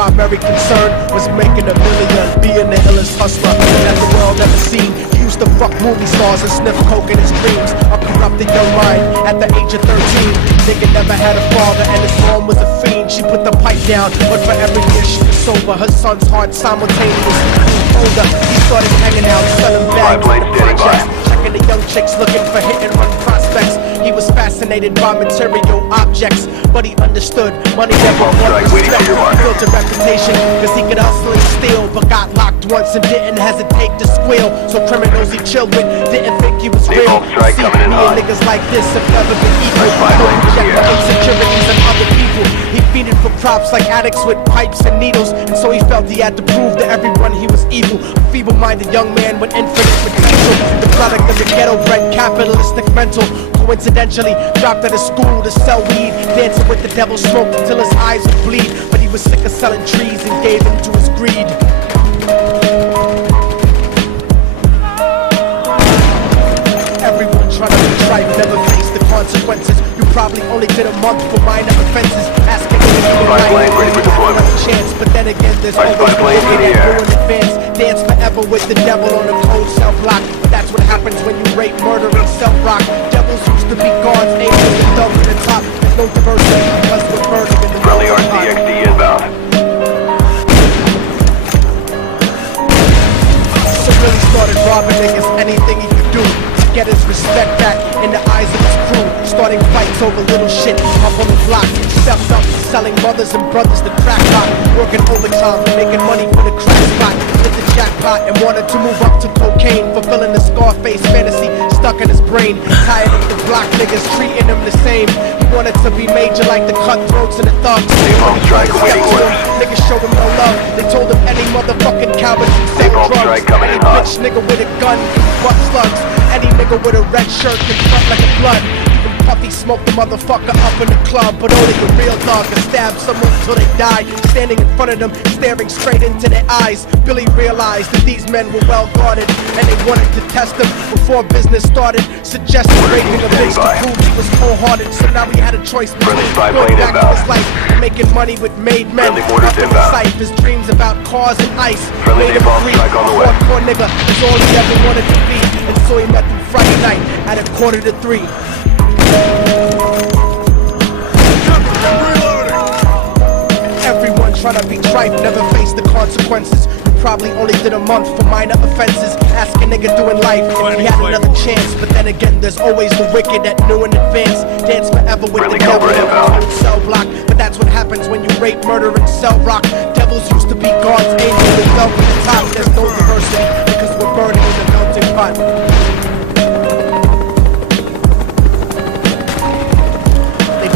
primary concern was making $1 million, being the illest hustler that the world never seen. He used to fuck movie stars and sniff coke in his dreams. A corrupted young mind at the age of 13. Nigga never had a father and his mom was a fiend. She put the pipe down, but for every year she was sober, her son's heart simultaneously older. He started hanging out, selling bags in the projects, checking the young chicks looking for hit and run prospects. He was fascinated by material objects, but he understood money never brought respect. He built a reputation cause he could hustle and steal, but got locked once and didn't hesitate to squeal. So criminals he chilled with didn't think he was real. See, me and niggas like this have never been equal. Don't reject the insecurities of other people. He feeded for crops like addicts with pipes and needles, and so he felt he had to prove to everyone he was evil. A feeble-minded young man with infinite potential, the product of a ghetto-bred capitalistic mental. Coincidentally, dropped out of school to sell weed, dancing with the devil, smoked until his eyes would bleed. But he was sick of selling trees and gave in to his greed. Everyone trying to be tripe never faced the consequences. You probably only did a month for minor offenses. Asking if you were right, another chance. But then again, there's always the wicked that go in advance. Dance forever with the devil on a cold cell block. But that's what happens when you rape, murder, and self-rock. Devils used to be gods, angels and dumb to the top. There's no diversity because we're murdering the Friendly RCXD inbound. So really started robbing niggas, anything he could do to get his respect back in the eyes of his crew. Starting fights over little shit up on the block. Stepped up, selling mothers and brothers the crack pot. Working overtime, making money for the crack spot. Hit the jackpot and wanted to move up to cocaine. Fulfilling the Scarface fantasy stuck in his brain. Tired of the block niggas treating him the same. He wanted to be major like the cutthroats and the thugs. Niggas showed him no love. They told him any motherfucking coward can sell drugs. Any bitch nigga with a gun can butt slugs. Any nigga with a red shirt can cut like a blood. Even Puffy smoked the motherfucker up in the club, but only the real dog can stab someone till they die. Standing in front of them, staring straight into their eyes, Billy realized that these men were well guarded, and they wanted to test him before business started. Suggested raping a bitch to prove he was wholehearted. So now he had a choice between going back to his life and making money with made men. After the sight, his dreams about cars and ice made him free. A hardcore nigga is all he ever wanted to be, and so he met them Friday night at 2:45. Everyone trying to be tripe never face the consequences. You probably only did a month for minor offenses. Ask a nigga doing life if he had another chance. But then again, there's always the wicked that knew in advance. Dance forever with the devil on the cell block. But that's what happens when you rape, murder, and sell rock. Devils used to be gods, angels, and love at the top. There's no diversity because we're burning in the melting pot.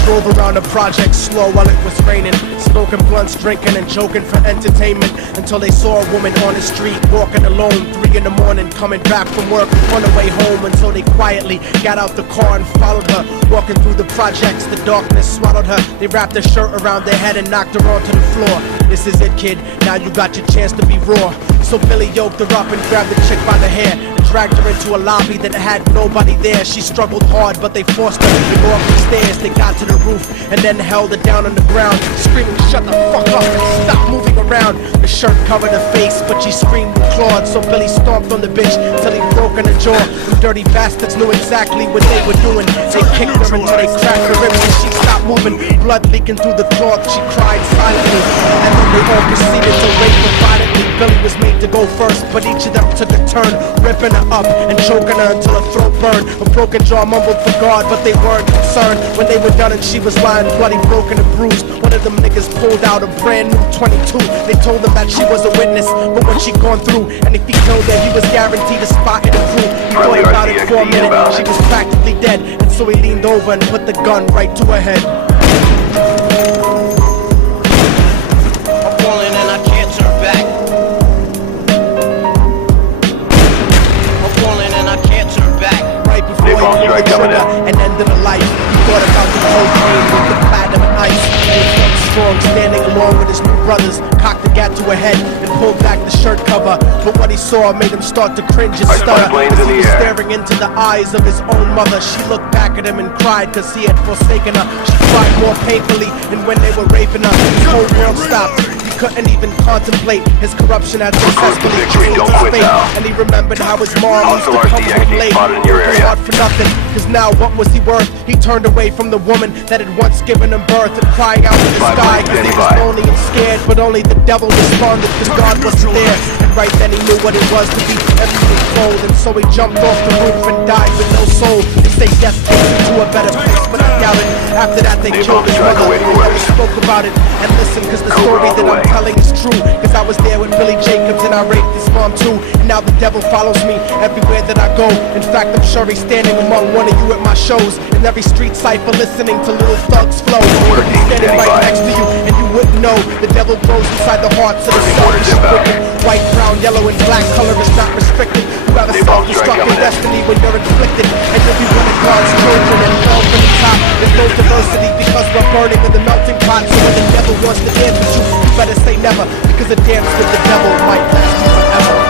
Drove around the project slow while it was raining, smoking blunts, drinking and joking for entertainment, until they saw a woman on the street walking alone, 3 in the morning, coming back from work on the way home. Until they quietly got out the car and followed her, walking through the projects. The darkness swallowed her. They wrapped her shirt around their head and knocked her onto the floor. This is it, kid, now you got your chance to be raw. So Billy yoked her up and grabbed the chick by the hair, dragged her into a lobby that had nobody there. She struggled hard, but they forced her to go up the stairs. They got to the roof and then held her down on the ground, screaming, "Shut the fuck up and stop moving around." The shirt covered her face, but she screamed and clawed. So Billy stomped on the bitch till he broke in her jaw. The dirty bastards knew exactly what they were doing. They kicked her until they cracked her ribs and she stopped moving. Blood leaking through the cloth, she cried silently, and then they all proceeded to rape her violently. Billy was made to go first, but each of them took a turn, ripping her up and choking her until her throat burned. Her broken jaw mumbled for God, but they weren't concerned when they were done and she was lying bloody, broken and bruised. One of them niggas pulled out a brand new 22. They told him that she was a witness, but when she gone through, and if he killed her, he was guaranteed a spot in the crew. He thought about it for a minute, she was practically dead, and so he leaned over and put the gun right to her head. I'm falling and I can't turn back. I'm falling and I can't turn back. Right before he pulled the trigger and ended her life, he thought about the cocaine with the platinum and ice. He felt strong, standing along with his new brothers, cocked the gat to her head and pulled back the shirt cover. But what he saw made him start to cringe and stutter, as he was staring into the eyes of his own mother. She looked back at him and cried cause he had forsaken her. She cried more painfully, and when they were raping her, his whole world stopped. He couldn't even contemplate his corruption had successfully changed his fate. And he remembered how his mom used to come home late, working hard for nothing. Cause now what was he worth? He turned away from the woman that had once given him birth, and crying out to the sky cause he was lonely and scared. But only the devil responded cause God wasn't there. And right then he knew what it was to be empty and cold, and so he jumped off the roof and died with no soul. They say death takes him to a better place, but I doubt it. After that they killed his mother. They never spoke about it. And listen, cause the story that I'm telling is true, cause I was there with Billy Jacobs and I raped his mom too. And now the devil follows me everywhere that I go. In fact, I'm sure he's standing among one of you at my shows, in every street cipher listening to Little Thug's flow. He's standing right next to you and you wouldn't know. The devil grows inside the hearts of the selfish and wicked. White, brown, yellow and black color is not restricted. You have a self-destructive destiny when you're inflicted, and you'll be one of God's children and fell from the top. There's no diversity because we're burning in the melting pot. So when the devil wants to dance with you, you better say never, because a dance with the devil might last you forever.